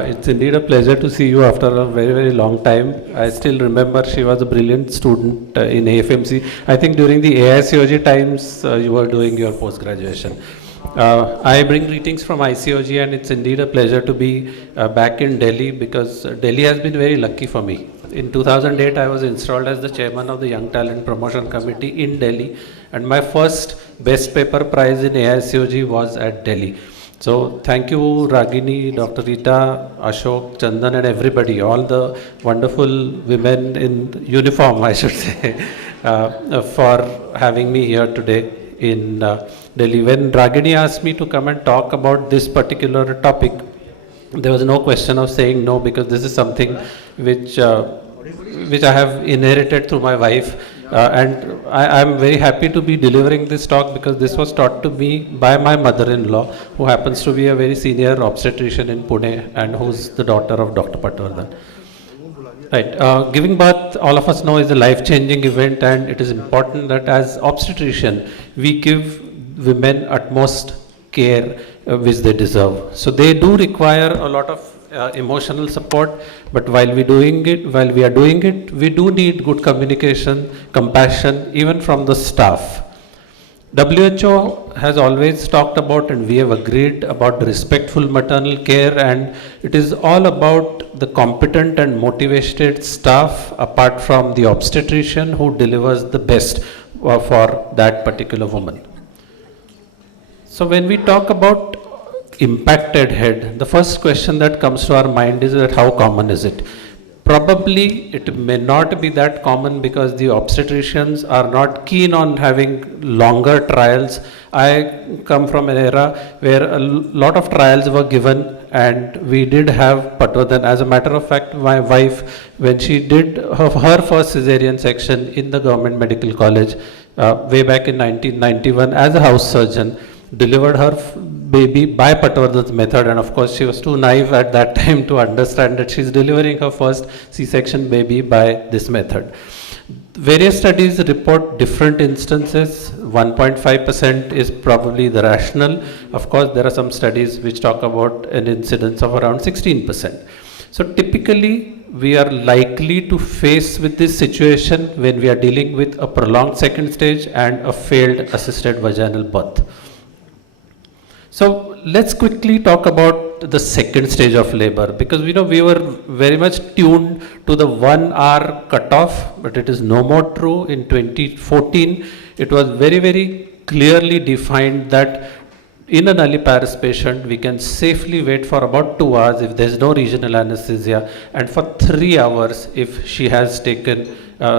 It's indeed a pleasure to see you after a very, very long time. I still remember she was a brilliant student in AFMC. I think during the AICOG times you were doing your post-graduation. I bring greetings from ICOG, and it's indeed a pleasure to be back in Delhi, because Delhi has been very lucky for me. In 2008, I was installed as the chairman of the Young Talent Promotion Committee in Delhi, and my first best paper prize in AICOG was at Delhi. So thank you, Ragini, Dr. Rita, Ashok, Chandan, and everybody, all the wonderful women in uniform, I should say, for having me here today in Delhi. When Ragini asked me to come and talk about this particular topic, there was no question of saying no, because this is something which I have inherited through my wife. And I am very happy to be delivering this talk, because this was taught to me by my mother-in-law, who happens to be a very senior obstetrician in Pune and who's the daughter of Dr. Patwardhan. Right. Giving birth, all of us know, is a life-changing event, and it is important that as obstetrician, we give women utmost care which they deserve. So they do require a lot of emotional support, but while we are doing it, we do need good communication, compassion, even from the staff. WHO has always talked about, and we have agreed about, respectful maternal care, and it is all about the competent and motivated staff, apart from the obstetrician, who delivers the best for that particular woman. So when we talk about impacted head, the first question that comes to our mind is that how common is it? Probably it may not be that common, because the obstetricians are not keen on having longer trials. I come from an era where a lot of trials were given, and we did have Patwardhan. As a matter of fact, my wife, when she did her first cesarean section in the government medical college way back in 1991 as a house surgeon, delivered her baby by Patwardhan's method, and of course she was too naive at that time to understand that she's delivering her first C-section baby by this method. Various studies report different instances. 1.5% is probably the rational. Of course, there are some studies which talk about an incidence of around 16%. So typically, we are likely to face with this situation when we are dealing with a prolonged second stage and a failed assisted vaginal birth. So let's quickly talk about the second stage of labor, because we were very much tuned to the 1 hour cutoff, but it is no more true. In 2014, it was very, very clearly defined that in a nulliparous patient, we can safely wait for about 2 hours if there is no regional anesthesia, and for 3 hours if she has taken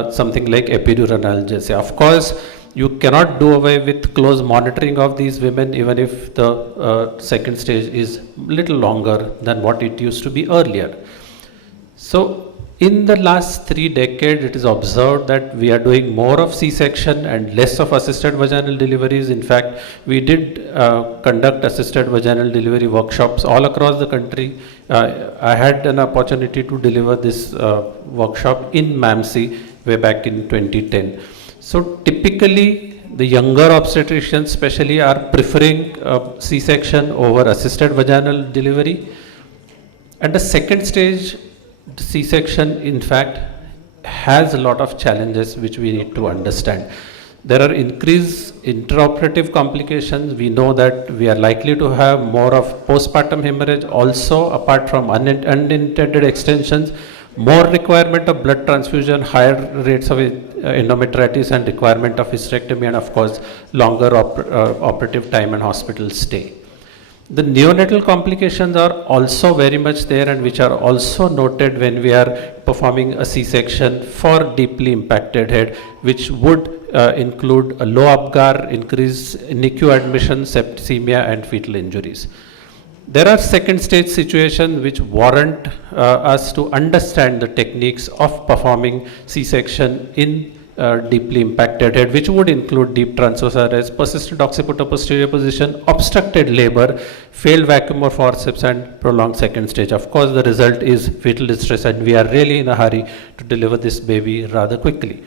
something like epidural analgesia. Of course, you cannot do away with close monitoring of these women, even if the second stage is little longer than what it used to be earlier. So in the last 3 decades, it is observed that we are doing more of C-section and less of assisted vaginal deliveries. In fact, we did conduct assisted vaginal delivery workshops all across the country. I had an opportunity to deliver this workshop in MAMC way back in 2010. So typically, the younger obstetricians especially are preferring C-section over assisted vaginal delivery. And the second stage, C-section, in fact, has a lot of challenges which we need to understand. There are increased intraoperative complications. We know that we are likely to have more of postpartum hemorrhage also, apart from unintended extensions. More requirement of blood transfusion, higher rates of endometritis, and requirement of hysterectomy, and of course longer operative time and hospital stay. The neonatal complications are also very much there, and which are also noted when we are performing a C-section for deeply impacted head, which would include a low Apgar, increased NICU admission, septicemia, and fetal injuries. There are second stage situations which warrant us to understand the techniques of performing C-section in deeply impacted head, which would include deep transverse arrest, persistent occipital posterior position, obstructed labor, failed vacuum or forceps, and prolonged second stage. Of course, the result is fetal distress, and we are really in a hurry to deliver this baby rather quickly.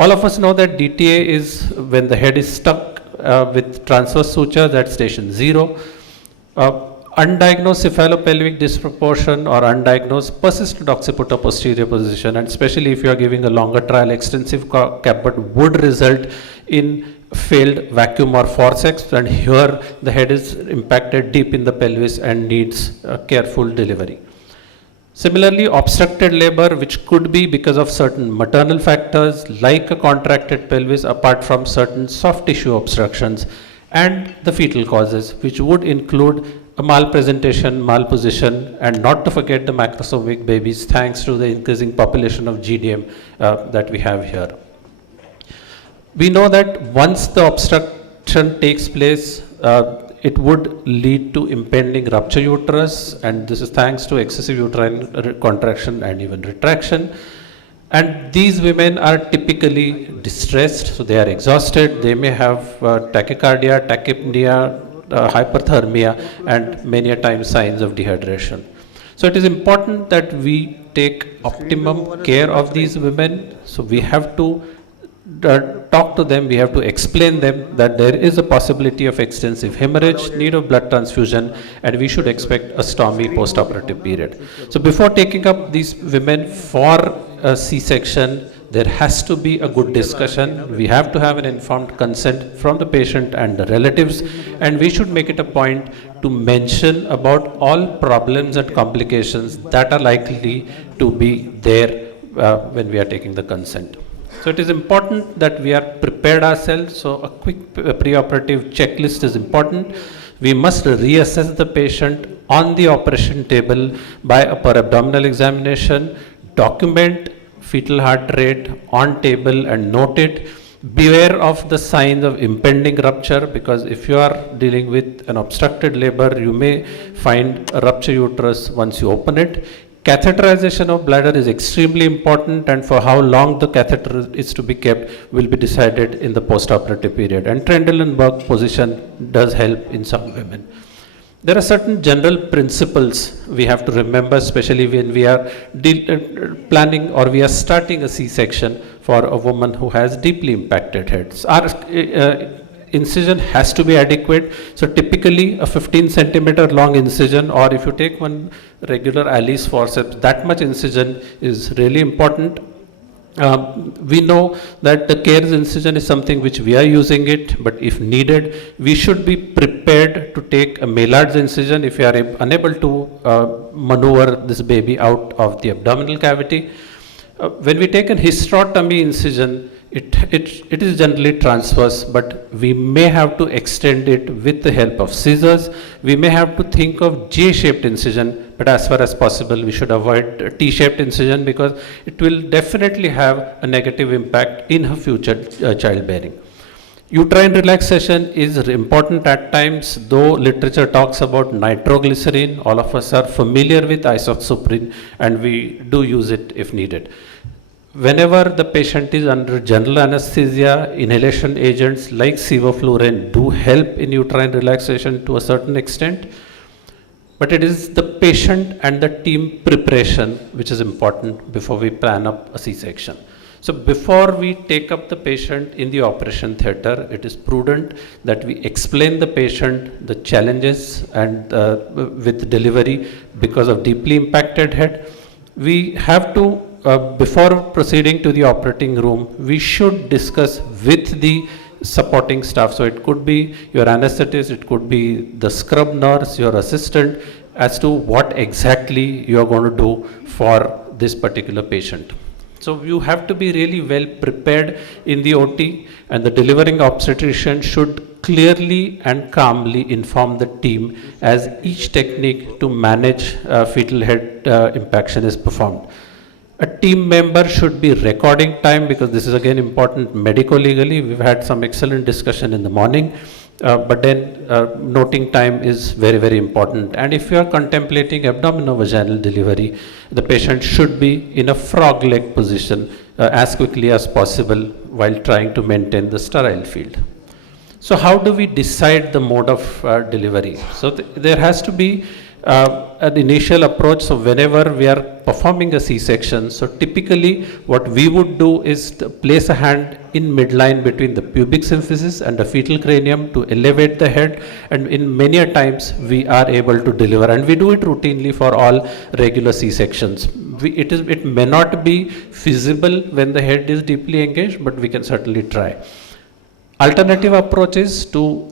All of us know that DTA is when the head is stuck with transverse suture, that's station 0. Undiagnosed cephalopelvic disproportion or undiagnosed persistent occipital posterior position, and especially if you are giving a longer trial extensive cap, but would result in failed vacuum or forceps, and here the head is impacted deep in the pelvis and needs careful delivery. Similarly, obstructed labor, which could be because of certain maternal factors like a contracted pelvis apart from certain soft tissue obstructions, and the fetal causes, which would include a malpresentation, malposition, and not to forget the macrosomic babies, thanks to the increasing population of GDM that we have here. We know that once the obstruction takes place, it would lead to impending rupture uterus, and this is thanks to excessive uterine contraction and even retraction. And these women are typically distressed, so they are exhausted, they may have tachycardia, tachypnea, hyperthermia, and many a time signs of dehydration. So it is important that we take optimum care of these women. So we have to talk to them, we have to explain them that there is a possibility of extensive hemorrhage, need of blood transfusion, and we should expect a stormy post-operative period. So before taking up these women for a C-section, there has to be a good discussion. We have to have an informed consent from the patient and the relatives, and we should make it a point to mention about all problems and complications that are likely to be there when we are taking the consent. So it is important that we are prepared ourselves. So a quick preoperative checklist is important. We must reassess the patient on the operation table by a per abdominal examination, document fetal heart rate on table and note it. Beware of the signs of impending rupture, because if you are dealing with an obstructed labor, you may find a rupture uterus once you open it. Catheterization of bladder is extremely important, and for how long the catheter is to be kept will be decided in the postoperative period. And Trendelenburg position does help in some women. There are certain general principles we have to remember, especially when we are planning or we are starting a C-section for a woman who has deeply impacted heads. Our incision has to be adequate. So typically a 15 centimeter long incision, or if you take one regular Alice forceps, that much incision is really important. We know that the Cares incision is something which we are using it, but if needed, we should be prepared to take a Maillard's incision if we are unable to maneuver this baby out of the abdominal cavity. When we take a hysterotomy incision, it is generally transverse, but we may have to extend it with the help of scissors. We may have to think of J-shaped incision, but as far as possible, we should avoid T-shaped incision, because it will definitely have a negative impact in her future childbearing. Uterine relaxation is important at times, though literature talks about nitroglycerin. All of us are familiar with isoxaprine, and we do use it if needed. Whenever the patient is under general anesthesia, inhalation agents like sevoflurane do help in uterine relaxation to a certain extent, but it is the patient and the team preparation which is important before we plan up a C-section. So before we take up the patient in the operation theatre, it is prudent that we explain the patient the challenges and with delivery because of deeply impacted head. We have to before proceeding to the operating room, we should discuss with the supporting staff. So it could be your anesthetist, it could be the scrub nurse, your assistant, as to what exactly you are going to do for this particular patient. So you have to be really well prepared in the OT, and the delivering obstetrician should clearly and calmly inform the team as each technique to manage fetal head impaction is performed. A team member should be recording time, because this is again important medico-legally. We've had some excellent discussion in the morning, but then noting time is very, very important. And if you are contemplating abdomino-vaginal delivery, the patient should be in a frog leg position as quickly as possible while trying to maintain the sterile field. So how do we decide the mode of delivery? So there has to be an initial approach. So whenever we are performing a C-section, so typically what we would do is to place a hand in midline between the pubic symphysis and the fetal cranium to elevate the head, and in many a times we are able to deliver, and we do it routinely for all regular C-sections. It may not be feasible when the head is deeply engaged, but we can certainly try. Alternative approach is to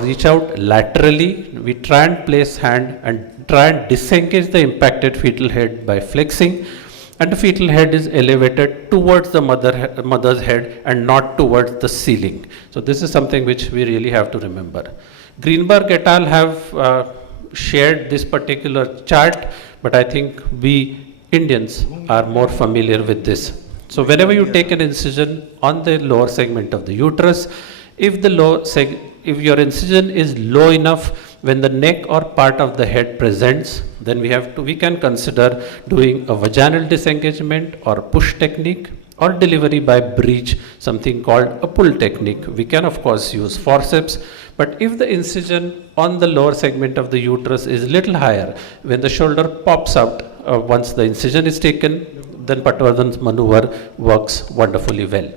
reach out laterally. We try and place hand and try and disengage the impacted fetal head by flexing, and the fetal head is elevated towards the mother's head and not towards the ceiling. So this is something which we really have to remember. Greenberg et al. Have shared this particular chart, but I think we Indians are more familiar with this. So whenever you take an incision on the lower segment of the uterus, if your incision is low enough when the neck or part of the head presents, then we can consider doing a vaginal disengagement or push technique, or delivery by breech, something called a pull technique. We can of course use forceps, but if the incision on the lower segment of the uterus is little higher, when the shoulder pops out, once the incision is taken, then Patwardhan's maneuver works wonderfully well.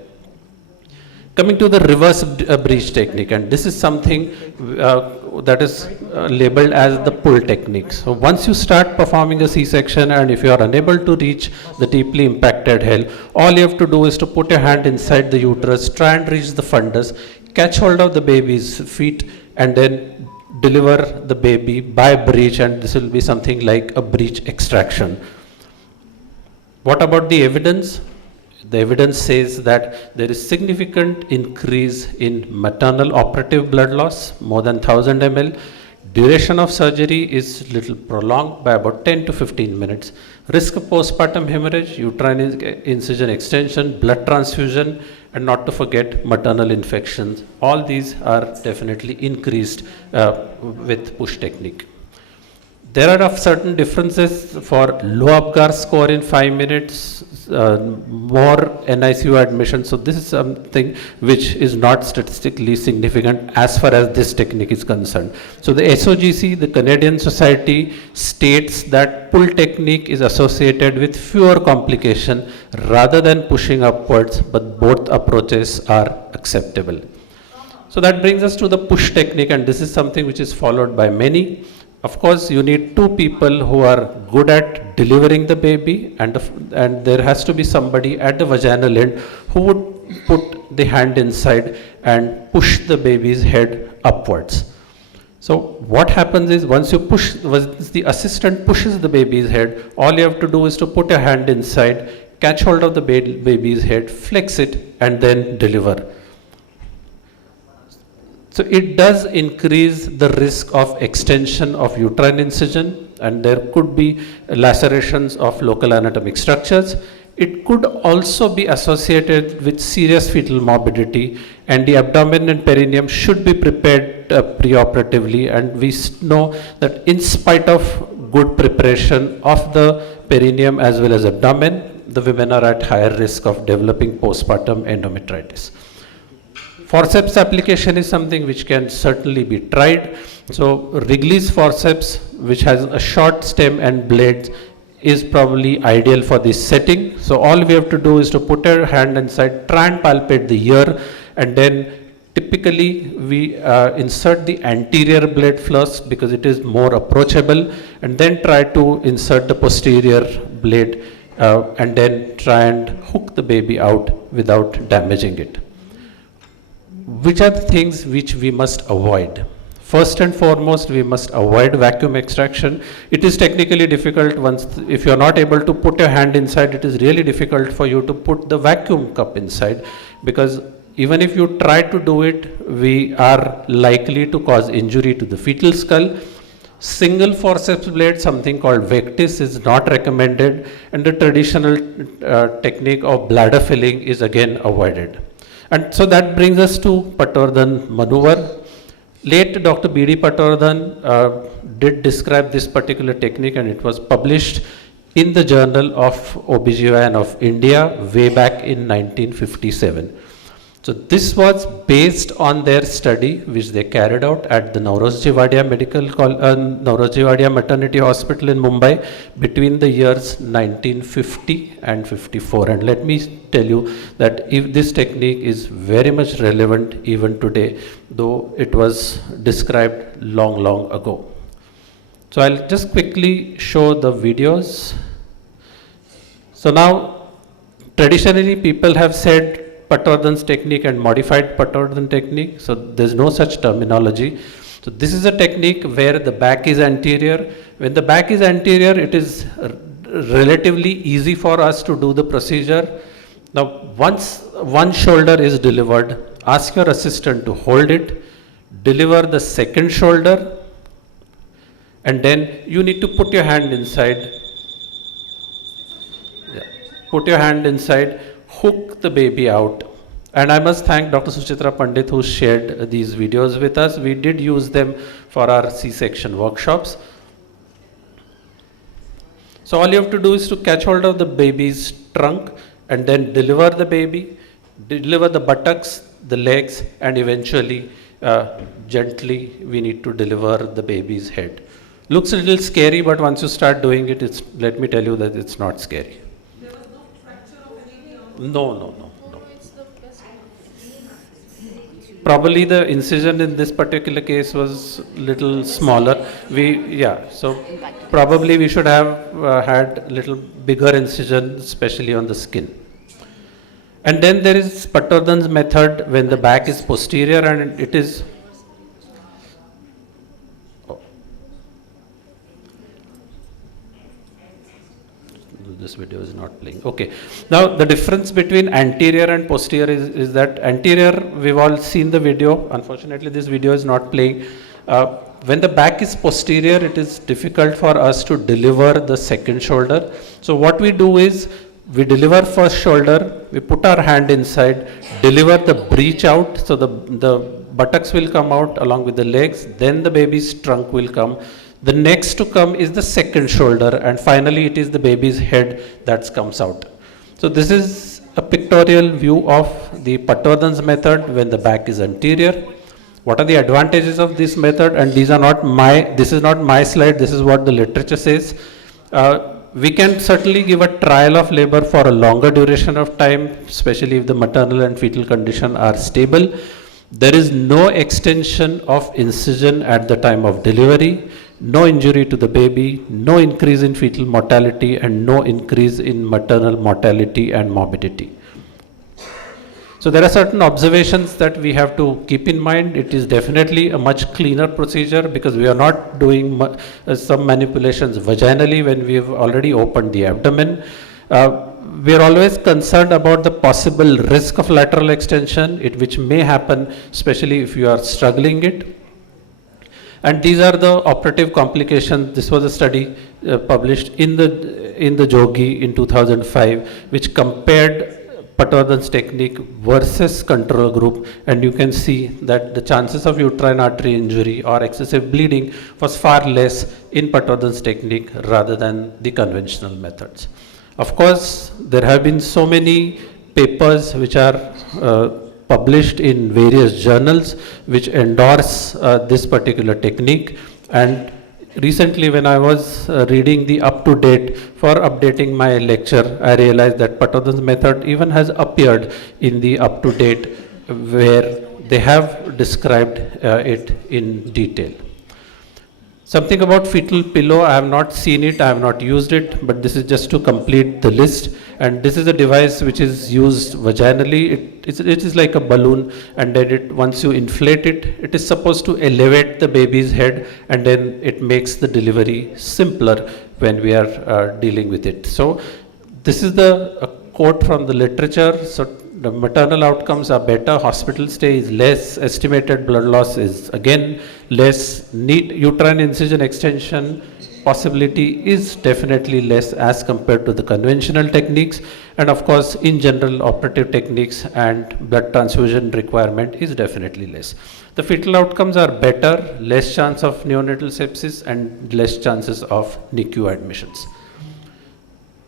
Coming to the reverse breech technique, and this is something that is labeled as the pull technique. So once you start performing a C-section, and if you are unable to reach the deeply impacted head, all you have to do is to put your hand inside the uterus, try and reach the fundus, catch hold of the baby's feet, and then deliver the baby by breech, and this will be something like a breech extraction. What about the evidence? The evidence says that there is significant increase in maternal operative blood loss, more than 1000 ml. Duration of surgery is little prolonged by about 10 to 15 minutes. Risk of postpartum hemorrhage, uterine incision extension, blood transfusion, and not to forget maternal infections. All these are definitely increased with push technique. There are certain differences for low Apgar score in 5 minutes, more NICU admission. So this is something which is not statistically significant as far as this technique is concerned. So the SOGC, the Canadian Society, states that pull technique is associated with fewer complications rather than pushing upwards, but both approaches are acceptable. So that brings us to the push technique, and this is something which is followed by many. Of course, you need two people who are good at delivering the baby, and there has to be somebody at the vaginal end who would put the hand inside and push the baby's head upwards. So what happens is, once the assistant pushes the baby's head, all you have to do is to put your hand inside, catch hold of the baby's head, flex it, and then deliver. So it does increase the risk of extension of uterine incision, and there could be lacerations of local anatomic structures. It could also be associated with serious fetal morbidity, and the abdomen and perineum should be prepared preoperatively, and we know that in spite of good preparation of the perineum as well as abdomen, the women are at higher risk of developing postpartum endometritis. Forceps application is something which can certainly be tried. So Wrigley's forceps, which has a short stem and blades, is probably ideal for this setting. So all we have to do is to put our hand inside, try and palpate the ear, and then typically we insert the anterior blade first because it is more approachable, and then try to insert the posterior blade and then try and hook the baby out without damaging it. Which are the things which we must avoid? First and foremost, we must avoid vacuum extraction. It is technically difficult if you are not able to put your hand inside, it is really difficult for you to put the vacuum cup inside, because even if you try to do it, we are likely to cause injury to the fetal skull. Single forceps blade, something called Vectis, is not recommended, and the traditional technique of bladder filling is again avoided. And so that brings us to Patwardhan maneuver. Late Dr. B.D. Patwardhan did describe this particular technique, and it was published in the Journal of OBGYN of India way back in 1957. So this was based on their study which they carried out at the Nauroji Vadia Maternity Hospital in Mumbai between the years 1950 and 54. And let me tell you that if this technique is very much relevant even today, though it was described long ago. So I'll just quickly show the videos. So now, traditionally people have said Patwardhan's technique and modified Patwardhan technique. So there's no such terminology. So this is a technique where the back is anterior. When the back is anterior, it is relatively easy for us to do the procedure. Now, once one shoulder is delivered, ask your assistant to hold it, deliver the second shoulder, and then you need to put your hand inside. Put your hand inside, hook the baby out. And I must thank Dr. Suchitra Pandit who shared these videos with us. We did use them for our C-section workshops. So all you have to do is to catch hold of the baby's trunk and then deliver the baby, deliver the buttocks, the legs, and eventually gently we need to deliver the baby's head. Looks a little scary, but once you start doing it, let me tell you that it's not scary. No. Probably the incision in this particular case was little smaller. So probably we should have had little bigger incision, especially on the skin. And then there is Patwardhan's method when the back is posterior and it is. This video is not playing. Okay. Now the difference between anterior and posterior is that anterior, we've all seen the video. Unfortunately, this video is not playing. When the back is posterior, it is difficult for us to deliver the second shoulder. So what we do is we deliver first shoulder, we put our hand inside, deliver the breech out. So the buttocks will come out along with the legs. Then the baby's trunk will come. The next to come is the second shoulder, and finally it is the baby's head that comes out. So this is a pictorial view of the Patwardhan's method when the back is anterior. What are the advantages of this method? And this is not my slide, this is what the literature says. We can certainly give a trial of labor for a longer duration of time, especially if the maternal and fetal condition are stable. There is no extension of incision at the time of delivery, no injury to the baby, no increase in fetal mortality, and no increase in maternal mortality and morbidity. So there are certain observations that we have to keep in mind. It is definitely a much cleaner procedure because we are not doing some manipulations vaginally when we have already opened the abdomen. We are always concerned about the possible risk of lateral extension, which may happen, especially if you are struggling it. And these are the operative complications. This was a study published in the Jogi in 2005, which compared Patwardhan's technique versus control group, and you can see that the chances of uterine artery injury or excessive bleeding was far less in Patwardhan's technique rather than the conventional methods. Of course, there have been so many papers which are published in various journals which endorse this particular technique, and recently when I was reading the up-to-date for updating my lecture, I realized that Patwardhan's method even has appeared in the up-to-date where they have described it in detail. Something about fetal pillow, I have not seen it, I have not used it, but this is just to complete the list. And this is a device which is used vaginally. It is like a balloon, and then once you inflate it, it is supposed to elevate the baby's head, and then it makes the delivery simpler when we are dealing with it. So this is a quote from the literature. So the maternal outcomes are better, hospital stay is less, estimated blood loss is again less, uterine incision extension possibility is definitely less as compared to the conventional techniques, and of course in general operative techniques and blood transfusion requirement is definitely less. The fetal outcomes are better, less chance of neonatal sepsis and less chances of NICU admissions.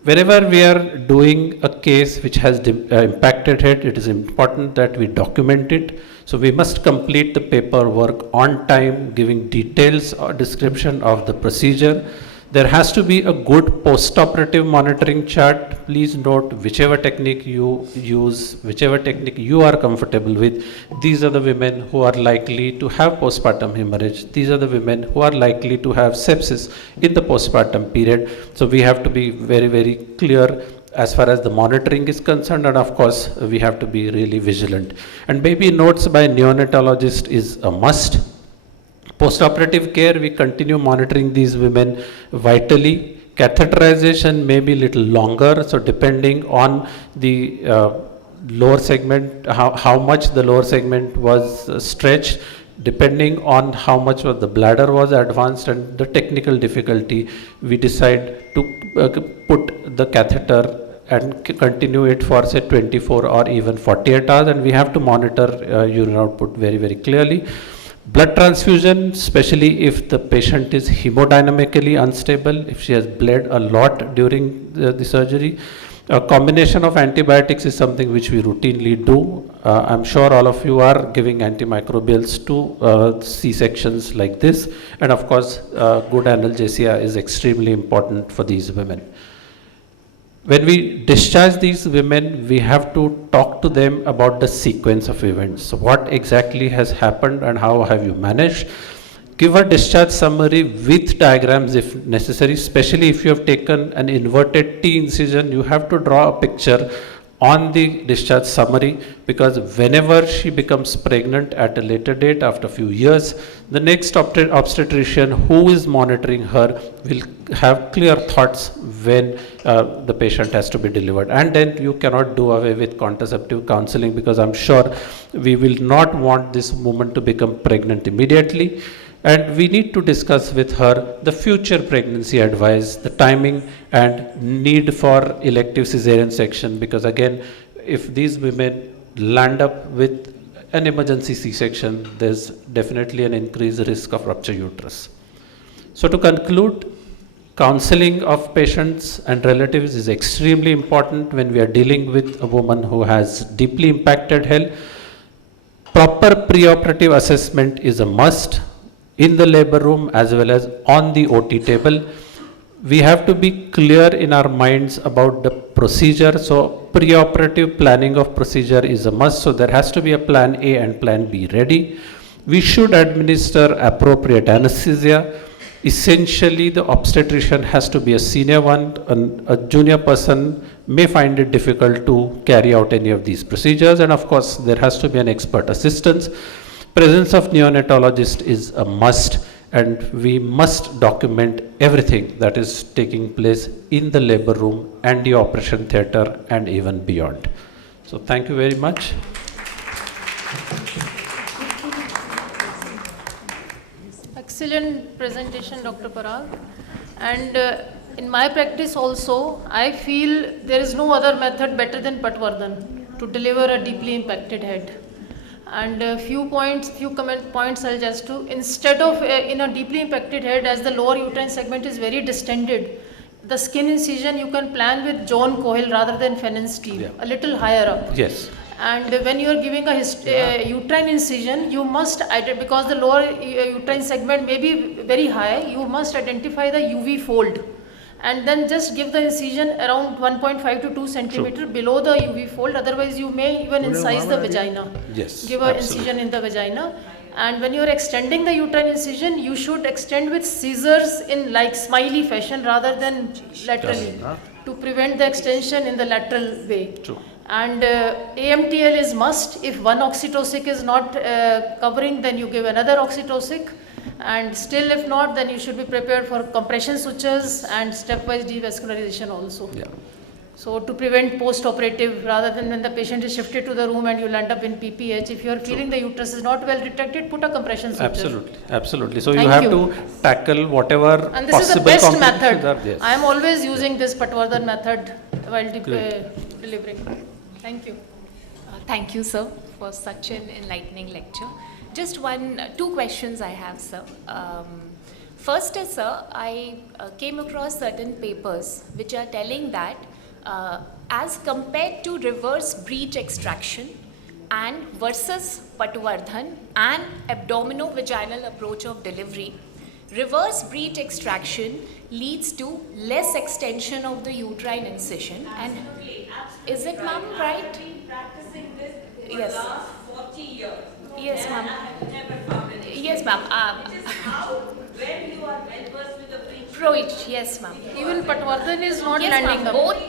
Whenever we are doing a case which has impacted head, it is important that we document it. So we must complete the paperwork on time, giving details or description of the procedure. There has to be a good post-operative monitoring chart. Please note whichever technique you use, whichever technique you are comfortable with. These are the women who are likely to have postpartum hemorrhage. These are the women who are likely to have sepsis in the postpartum period. So we have to be very, very clear as far as the monitoring is concerned, and of course we have to be really vigilant. And baby notes by neonatologist is a must. Post-operative care, we continue monitoring these women vitally. Catheterization may be little longer, so depending on the lower segment, how much the lower segment was stretched, depending on how much of the bladder was advanced and the technical difficulty, we decide to put the catheter and continue it for say 24 or even 48 hours, and we have to monitor urine output very, very clearly. Blood transfusion, especially if the patient is hemodynamically unstable, if she has bled a lot during the surgery. A combination of antibiotics is something which we routinely do. I'm sure all of you are giving antimicrobials to C-sections like this. And of course, good analgesia is extremely important for these women. When we discharge these women, we have to talk to them about the sequence of events. So what exactly has happened and how have you managed? Give a discharge summary with diagrams if necessary, especially if you have taken an inverted T incision, you have to draw a picture on the discharge summary, because whenever she becomes pregnant at a later date after a few years, the next obstetrician who is monitoring her will have clear thoughts when the patient has to be delivered. And then you cannot do away with contraceptive counseling, because I'm sure we will not want this woman to become pregnant immediately. And we need to discuss with her the future pregnancy advice, the timing and need for elective cesarean section, because again, if these women land up with an emergency C-section, there's definitely an increased risk of rupture uterus. So to conclude, counseling of patients and relatives is extremely important when we are dealing with a woman who has deeply impacted health. Proper preoperative assessment is a must in the labor room as well as on the OT table. We have to be clear in our minds about the procedure. So preoperative planning of procedure is a must. So there has to be a plan A and plan B ready. We should administer appropriate anesthesia. Essentially, the obstetrician has to be a senior one, and a junior person may find it difficult to carry out any of these procedures. And of course, there has to be an expert assistance. Presence of neonatologist is a must, and we must document everything that is taking place in the labor room and the operation theatre and even beyond. So thank you very much. Excellent presentation, Dr. Parag. And in my practice also, I feel there is no other method better than Patwardhan to deliver a deeply impacted head. And a few points I'll just do. Instead of in a deeply impacted head, as the lower uterine segment is very distended, the skin incision you can plan with John Coyle rather than Fenton steel, a little higher up. Yes. And when you are giving a uterine incision, you must, because the lower uterine segment may be very high, you must identify the UV fold. And then just give the incision around 1.5 to 2 centimeter below the UV fold. Otherwise, you may even incise the vagina. Yes. Give an incision in the vagina. And when you are extending the uterine incision, you should extend with scissors in like smiley fashion rather than laterally, to prevent the extension in the lateral way. True. And AMTL is must. If one oxytocic is not covering, then you give another oxytocic. And still if not, then you should be prepared for compression sutures and stepwise devascularization also. Yeah. So to prevent post-operative, rather than when the patient is shifted to the room and you land up in PPH, if you are feeling the uterus is not well retracted, put a compression suture. Absolutely, absolutely. So you have to tackle whatever and this possible is the best method. Yes. I am always using this Patwardhan method while delivering. Thank you. Thank you, sir, for such an enlightening lecture. Just two questions I have, sir. First is, sir, I came across certain papers which are telling that as compared to reverse breech extraction and versus Patwardhan and abdomino-vaginal approach of delivery, reverse breech extraction leads to less extension of the uterine incision. And is it, ma'am, right? I've been practicing this for Yes. the last 40 years. Yes, ma'am. And I have never found any. Yes, ma'am. It is how, when you are well versed with the breech. Proich, yes, ma'am. Even Patwardhan is not Yes, landing ma'am. up. Both.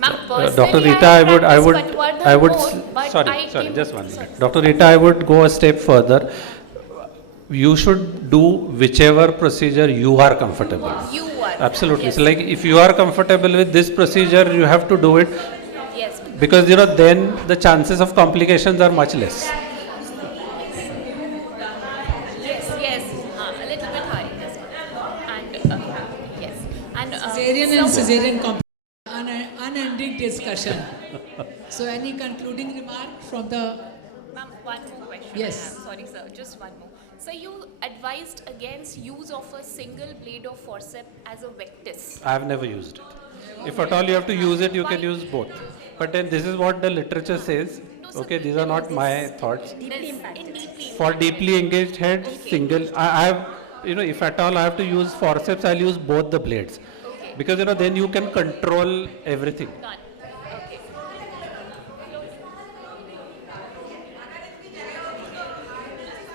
Ma'am, Dr. personally, Rita, I would, practiced I would, Patwardhan more, but sorry, I sorry, came- just one sorry. minute. Dr. Rita, I would go a step further. You should do whichever procedure you are comfortable. You are. Absolutely. Yes. So like if you are comfortable with this procedure, you have to do it Yes. because then the chances of complications are much less. Yes, yes. A little bit high. Yes. And yes. And Cesarean and so- cesarean unending discussion. So any concluding remark from the, Ma'am, one more question. Yes. I have. Sorry, sir. Just one more. So you advised against use of a single blade of forceps as a vectis. I have never used it. If at all you have to use it, you can use both. But then this is what the literature says. Okay, these are not my thoughts. For deeply engaged head, single. I have, if at all I have to use forceps, I'll use both the blades. Okay. Because then you can control everything. Done. Okay.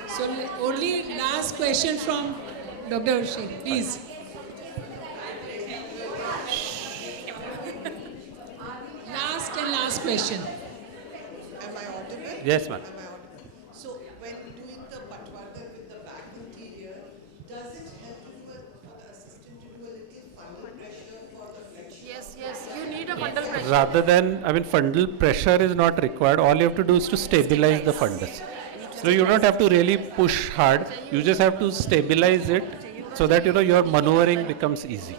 so only last question from Dr. Sheikh, please. Last question. Am I audible? Yes, ma'am. Am I audible? So when doing the patwardhan with the back interior, does it help for the assistant to do a little fundal pressure for the flexion? Yes, yes, you need a fundal pressure. Rather than, fundal pressure is not required. All you have to do is to stabilize the fundus. So you don't have to really push hard. You just have to stabilize it so that, your maneuvering becomes easy.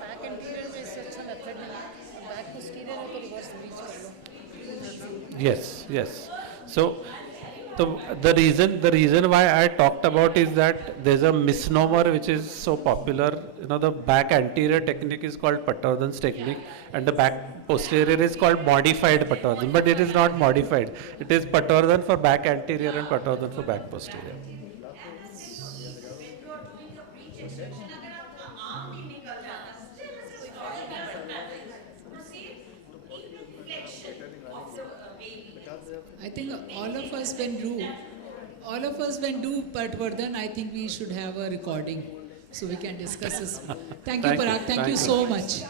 Back anterior में इससे अच्छा method नहीं है. Back posterior है तो reverse breech कर लो. Yes, yes. So the reason why I talked about is that there's a misnomer which is so popular. The back anterior technique is called Patwardhan's technique, and the back posterior is called modified Patwardhan. But it is not modified. It is Patwardhan for back anterior and Patwardhan for back posterior. I think all of us when do Patwardhan, I think we should have a recording so we can discuss this. Thank you, Thank you. Parag. Thank you Thank you. so much.